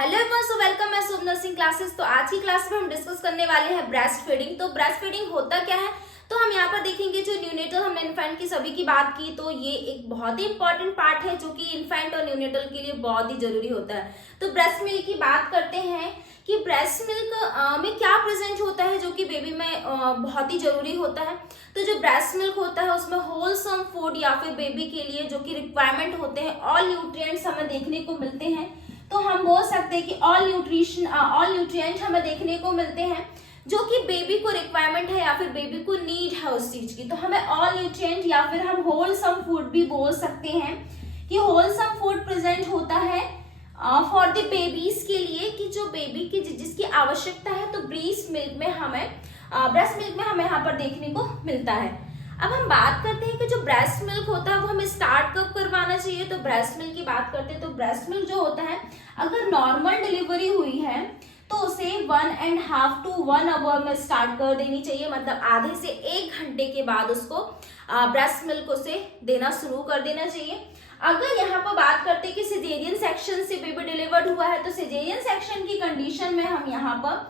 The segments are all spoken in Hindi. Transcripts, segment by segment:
हेलो एवरीवन, सो वेलकम मैं शुभ नर्सिंग क्लासेस। तो आज की क्लास में हम डिस्कस करने वाले हैं ब्रेस्ट फीडिंग। तो ब्रेस्ट फीडिंग होता क्या है, तो हम यहाँ पर देखेंगे जो न्यूनेटल, हमने इन्फेंट की सभी की बात की, तो ये एक बहुत ही इंपॉर्टेंट पार्ट है जो कि इन्फेंट और न्यूनेटल के लिए बहुत ही जरूरी होता है। तो ब्रेस्ट मिल्क की बात करते हैं कि ब्रेस्ट मिल्क में क्या प्रेजेंट होता है जो कि बेबी में बहुत ही जरूरी होता है। तो जो ब्रेस्ट मिल्क होता है उसमें होलसम फूड या फिर बेबी के लिए जो कि रिक्वायरमेंट होते हैं, ऑल न्यूट्रिएंट्स हमें देखने को मिलते हैं। तो हम बोल सकते हैं कि ऑल न्यूट्रिएंट हमें देखने को मिलते हैं जो कि बेबी को रिक्वायरमेंट है या फिर बेबी को नीड है उस चीज की। तो हमें ऑल न्यूट्रिएंट या फिर हम होलसम फूड भी बोल सकते हैं कि होलसम फूड प्रेजेंट होता है फॉर द बेबीज के लिए, कि जो बेबी की जिसकी आवश्यकता है। तो ब्रेस्ट मिल्क में हमें यहाँ पर देखने को मिलता है। अब हम बात करते हैं कि जो ब्रेस्ट मिल्क होता है वो हमें स्टार्ट कब करवाना चाहिए। तो ब्रेस्ट मिल्क की बात करते हैं तो ब्रेस्ट मिल्क जो होता है, अगर नॉर्मल डिलीवरी हुई है तो उसे 1.5 to 1 आवर में स्टार्ट कर देनी चाहिए। मतलब आधे से 1 घंटे के बाद उसको ब्रेस्ट मिल्क उसे देना शुरू कर देना चाहिए। अगर यहाँ पर बात करते हैं कि सिजेरियन सेक्शन से बेबी डिलीवर्ड हुआ है, तो सिजेरियन सेक्शन की कंडीशन में हम यहाँ पर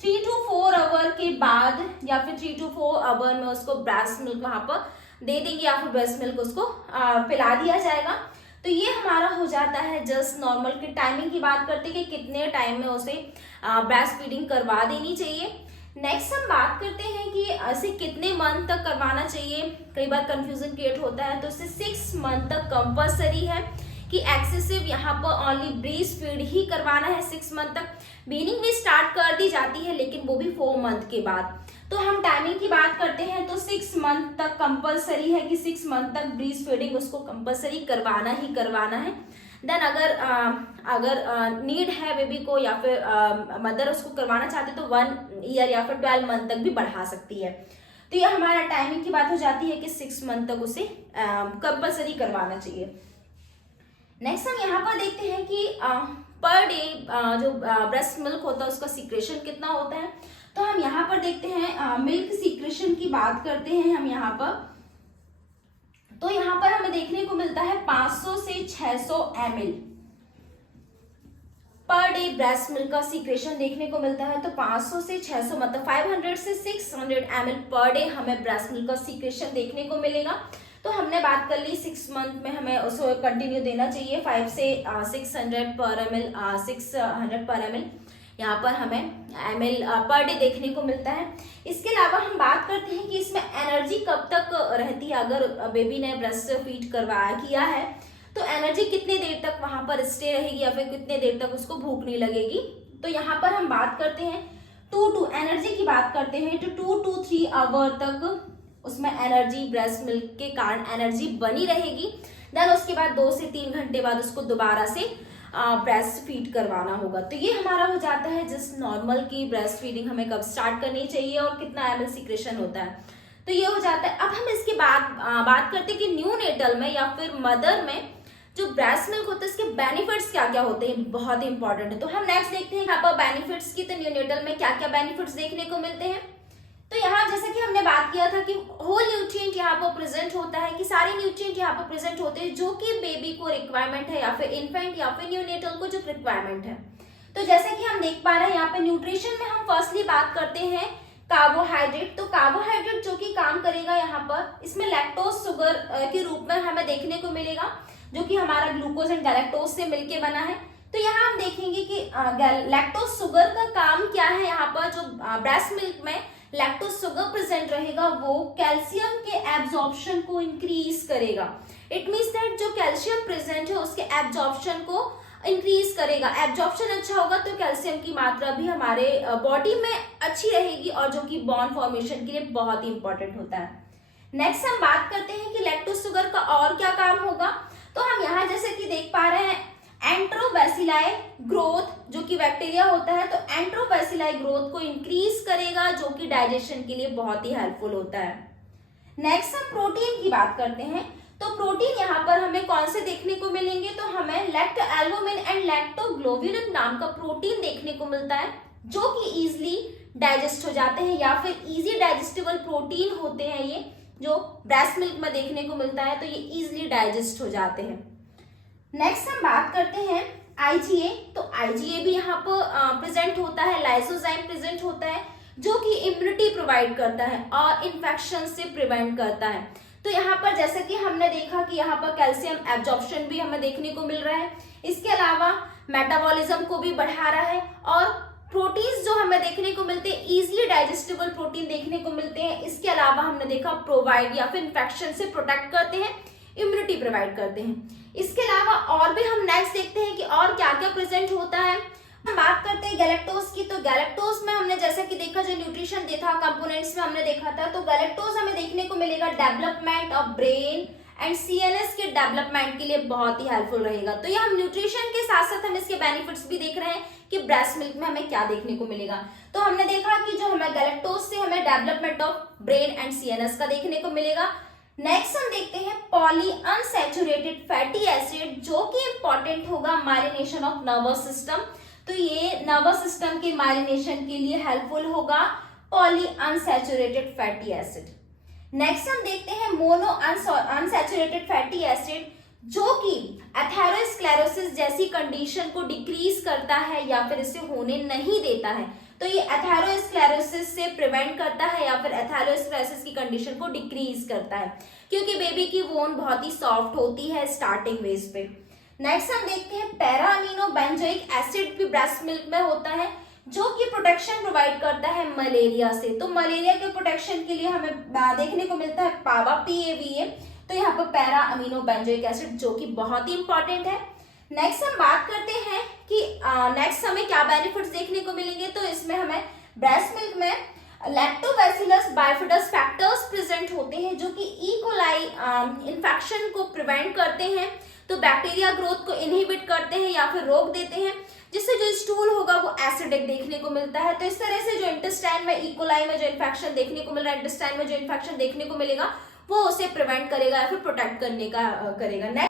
3 to 4 आवर के बाद या फिर 3 to 4 आवर में उसको ब्रेस्ट मिल्क वहां पर दे देंगे या फिर ब्रेस्ट मिल्क उसको पिला दिया जाएगा। तो ये हमारा हो जाता है जस्ट नॉर्मल। की टाइमिंग की बात करते हैं कि कितने टाइम में उसे ब्रेस्ट फीडिंग करवा देनी चाहिए। नेक्स्ट हम बात करते हैं कि इसे कितने मंथ तक करवाना चाहिए। कई बार कंफ्यूजन क्रिएट होता है, तो इसे 6 मंथ तक कंपल्सरी है कि एक्सेसिव यहाँ पर ओनली ब्रेस्ट फीड ही करवाना है 6 मंथ तक। वीनिंग भी स्टार्ट कर दी जाती है लेकिन वो भी 4 मंथ के बाद। तो हम टाइमिंग की बात करते हैं तो 6 मंथ तक कंपल्सरी है कि 6 मंथ तक ब्रेस्ट फीडिंग उसको कंपल्सरी करवाना ही करवाना है। देन अगर नीड है बेबी को या फिर मदर उसको करवाना चाहते तो 1 ईयर या फिर 12 मंथ तक भी बढ़ा सकती है। तो ये हमारा टाइमिंग की बात हो जाती है कि 6 मंथ तक उसे कंपल्सरी करवाना चाहिए। नेक्स्ट हम यहाँ पर देखते हैं कि पर डे जो ब्रेस्ट मिल्क होता है उसका सीक्रेशन कितना होता है। तो हम यहाँ पर देखते हैं मिल्क सीक्रेशन की बात करते हैं हम यहाँ पर। तो यहाँ पर हमें देखने को मिलता है 500 से 600 ml per day breast milk का सीक्रेशन देखने को मिलता है। तो 500 से 600 मतलब 500 से 600 ml पर डे हमें ब्रेस्ट मिल्क का सीक्रेशन देखने को मिलेगा। तो हमने बात कर ली 6 मंथ में हमें उसको कंटिन्यू देना चाहिए 5 से 600 पर ml यहाँ पर हमें ml पर डे देखने को मिलता है। इसके अलावा हम बात करते हैं कि इसमें एनर्जी कब तक रहती है। अगर बेबी ने ब्रेस्ट फीड किया है तो एनर्जी कितने देर तक वहां पर स्टे रहेगी या फिर कितने देर तक उसको भूख नहीं लगेगी। तो यहाँ पर हम बात करते हैं एनर्जी की बात करते हैं तो 2 to 3 आवर तक उसमें एनर्जी, ब्रेस्ट मिल्क के कारण एनर्जी बनी रहेगी। देन उसके बाद 2 से 3 घंटे बाद उसको दोबारा से ब्रेस्ट फीड करवाना होगा। तो ये हमारा हो जाता है जिस नॉर्मल की ब्रेस्ट फीडिंग हमें कब स्टार्ट करनी चाहिए और कितना ml सीक्रेशन होता है। तो ये हो जाता है। अब हम इसके बाद बात करते हैं कि न्यूनेटल में या फिर मदर में जो ब्रेस्ट मिल्क होता है इसके बेनिफिट्स क्या क्या होते हैं, बहुत ही इंपॉर्टेंट है। तो हम नेक्स्ट देखते हैं यहाँ पर बेनिफिट्स की। तो न्यूनेटल में क्या क्या बेनिफिट्स देखने को मिलते हैं। तो यहाँ जैसे कि हमने बात किया था कि होल न्यूट्रिएंट यहाँ पर प्रेजेंट होता है, कि सारे न्यूट्रिएंट यहाँ पर प्रेजेंट होते हैं जो कि बेबी को रिक्वायरमेंट है या फिर इन्फेंट या फिर न्यूनेटल को जो रिक्वायरमेंट है। तो जैसे कि हम देख पा रहे हैं यहाँ पे न्यूट्रिशन में हम फर्स्टली बात करते हैं कार्बोहाइड्रेट। तो कार्बोहाइड्रेट जो कि काम करेगा यहाँ पर, इसमें लैक्टोज शुगर के रूप में हमें देखने को मिलेगा जो कि हमारा ग्लूकोज एंड गैलेक्टोज से मिलके बना है। तो यहाँ हम देखेंगे कि लैक्टोज शुगर का काम क्या है। यहाँ पर जो ब्रेस्ट मिल्क में लैक्टोज शुगर प्रेजेंट रहेगा वो कैल्शियम के एब्जॉर्प्शन को इंक्रीज करेगा। इट मींस दैट जो कैल्शियम प्रेजेंट है उसके एब्जॉर्प्शन को इंक्रीज करेगा। एब्जॉर्प्शन अच्छा होगा तो कैल्शियम की मात्रा भी हमारे बॉडी में अच्छी रहेगी और जो कि बॉन फॉर्मेशन के लिए बहुत ही इंपॉर्टेंट होता है। नेक्स्ट हम बात करते हैं कि लैक्टोज शुगर का और क्या काम होगा। तो हम यहाँ जैसे कि देख पा रहे हैं एंट्रोबैसिलाई ग्रोथ जो कि बैक्टीरिया होता है, तो एंट्रोबैसिलाई ग्रोथ को इंक्रीज करेगा जो कि डाइजेशन के लिए बहुत ही हेल्पफुल होता है। नेक्स्ट हम प्रोटीन की बात करते हैं। तो प्रोटीन यहाँ पर हमें कौन से देखने को मिलेंगे। तो हमें लैक्टोएल्बुमिन एंड लैक्टोग्लोबुलिन नाम का प्रोटीन देखने को मिलता है जो कि इजिली डाइजेस्ट हो जाते हैं या फिर इजी डाइजेस्टेबल प्रोटीन होते हैं। ये जो ब्रेस्ट मिल्क में देखने को मिलता है तो ये इजिली डाइजेस्ट हो जाते हैं। नेक्स्ट हम बात करते हैं आईजीए, तो आईजीए भी यहाँ पर प्रेजेंट होता है, लाइसोजाइम प्रेजेंट होता है जो कि इम्यूनिटी प्रोवाइड करता है और इन्फेक्शन से प्रिवेंट करता है। तो यहाँ पर जैसे कि हमने देखा कि यहाँ पर कैल्शियम एब्जॉर्प्शन भी हमें देखने को मिल रहा है, इसके अलावा मेटाबॉलिज्म को भी बढ़ा रहा है और प्रोटीन्स जो हमें देखने को मिलते हैं, इजीली डाइजेस्टेबल प्रोटीन देखने को मिलते हैं। इसके अलावा हमने देखा प्रोवाइड या फिर इन्फेक्शन से प्रोटेक्ट करते हैं, इम्यूनिटी प्रोवाइड करते हैं। इसके अलावा और भी हम नेक्स्ट देखते हैं कि और क्या क्या प्रेजेंट होता है। हम बात करते हैं गैलेक्टोज की, तो गैलेक्टोज में हमने जैसा कि देखा जो न्यूट्रिशन देखा कंपोनेंट्स में हमने देखा था, तो गैलेक्टोज हमें देखने को मिलेगा development of brain and CNS के डेवलपमेंट के लिए बहुत ही हेल्पफुल रहेगा। तो ये हम न्यूट्रिशन के साथ साथ हम इसके बेनिफिट्स भी देख रहे हैं कि ब्रेस्ट मिल्क में हमें क्या देखने को मिलेगा। तो हमने देखा कि जो हमें गैलेक्टोज से हमें development of brain and CNS का देखने को मिलेगा। नेक्स्ट हम देखते हैं पॉली अनसैचुरेटेड फैटी एसिड, जो कि इंपॉर्टेंट होगा माइलिनेशन ऑफ नर्वस सिस्टम। तो ये नर्वस सिस्टम के माइलिनेशन के लिए हेल्पफुल होगा poly unsaturated fatty acid. Next हम देखते हैं मोनो अनसैचुरेटेड फैटी एसिड, जो कि एथेरोस्क्लेरोसिस जैसी कंडीशन को डिक्रीज करता है या फिर इसे होने नहीं देता है। तो ये एथेरोस्क्लेरोसिस से प्रिवेंट करता है या फिर एथेरोस्क्लेरोसिस की कंडीशन को डिक्रीज करता है, क्योंकि बेबी की वोन बहुत ही सॉफ्ट होती है स्टार्टिंग वेज पे। नेक्स्ट हम देखते हैं पैरा अमीनो बेंजोइक एसिड भी ब्रेस्ट मिल्क में होता है, जो कि प्रोटेक्शन प्रोवाइड करता है मलेरिया से। तो मलेरिया के प्रोटेक्शन के लिए हमें देखने को मिलता है पावा PAVA। तो यहाँ पर पैरा अमीनो बेंजोइक एसिड जो कि बहुत ही इंपॉर्टेंट है। नेक्स्ट हम बात करते हैं कि नेक्स्ट हमें क्या बेनिफिट्स देखने को मिलेंगे। तो इसमें हमें ब्रेस्ट मिल्क में लैक्टोबैसिलस बाइफिडस फैक्टर्स प्रेजेंट होते हैं, जो कि ई कोलाई इन्फेक्शन को प्रिवेंट करते हैं, तो बैक्टीरिया ग्रोथ को इनहिबिट करते हैं या फिर रोक देते हैं, जिससे जो स्टूल होगा वो एसिडिक देखने को मिलता है। तो इस तरह से जो इंटेस्टाइन में ई कोलाई में जो इन्फेक्शन देखने को मिल रहा है, इंटेस्टाइन में जो इन्फेक्शन देखने को मिलेगा वो उसे प्रिवेंट करेगा या फिर प्रोटेक्ट करने का करेगा।